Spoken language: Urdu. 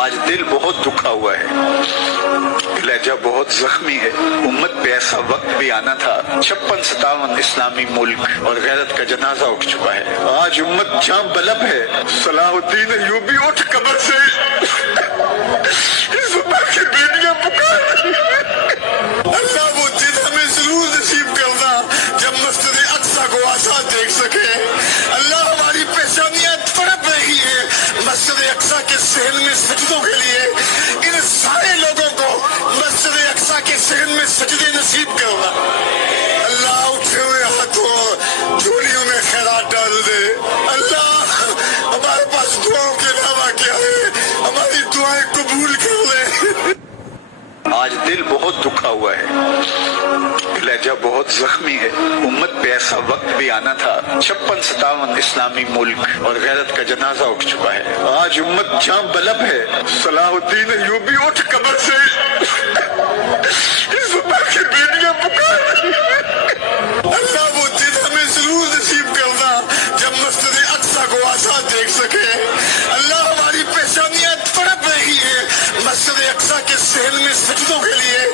آج دل بہت دکھا ہوا ہے، لہجہ بہت زخمی ہے۔ امت پہ ایسا وقت بھی آنا تھا، 56-57 اسلامی ملک اور غیرت کا جنازہ اٹھ چکا ہے۔ آج امت جام بلب ہے، صلاح الدین ایوبی اٹھ قبر سے اس امت کی بیٹیاں پکار رہی ہیں۔ اللہ وہ دن ہمیں ضرور نصیب کرنا جب مسجد اقصی کو آزاد دیکھ سکے۔ اللہ ہماری پیشانیاں تڑپ رہی ہے مسجد اقصی کے صحن میں سجدوں کے لیے۔ ان سارے لوگوں کو مسجد اقصی کے صحن میں سجدے نصیب کرنا۔ اللہ اٹھے ہوئے ہاتھوں جھولیوں میں خیرات ڈال دے۔ اللہ ہمارے پاس دعاؤں کے علاوہ کیا ہے، ہماری دعائیں قبول کر لے۔ آج دل بہت دکھا ہوا ہے، لہجہ بہت زخمی ہے۔ امت پہ ایسا وقت بھی آنا تھا، 56-57 اسلامی ملک اور غیرت کا جنازہ اٹھ چکا ہے۔ آج امت جام بلب ہے، صلاح الدین ایوبی اٹھ قبر سے اس امت کی بیٹیاں پکار رہی ہیں۔ اللہ وہ دن ہمیں ضرور نصیب کرنا جب مسجد اقصی کو آزاد دیکھ سکے۔ اللہ ہماری پیشانیاں تڑپ رہی ہے مسجد اقصی کے صحن میں سجدوں کے لیے۔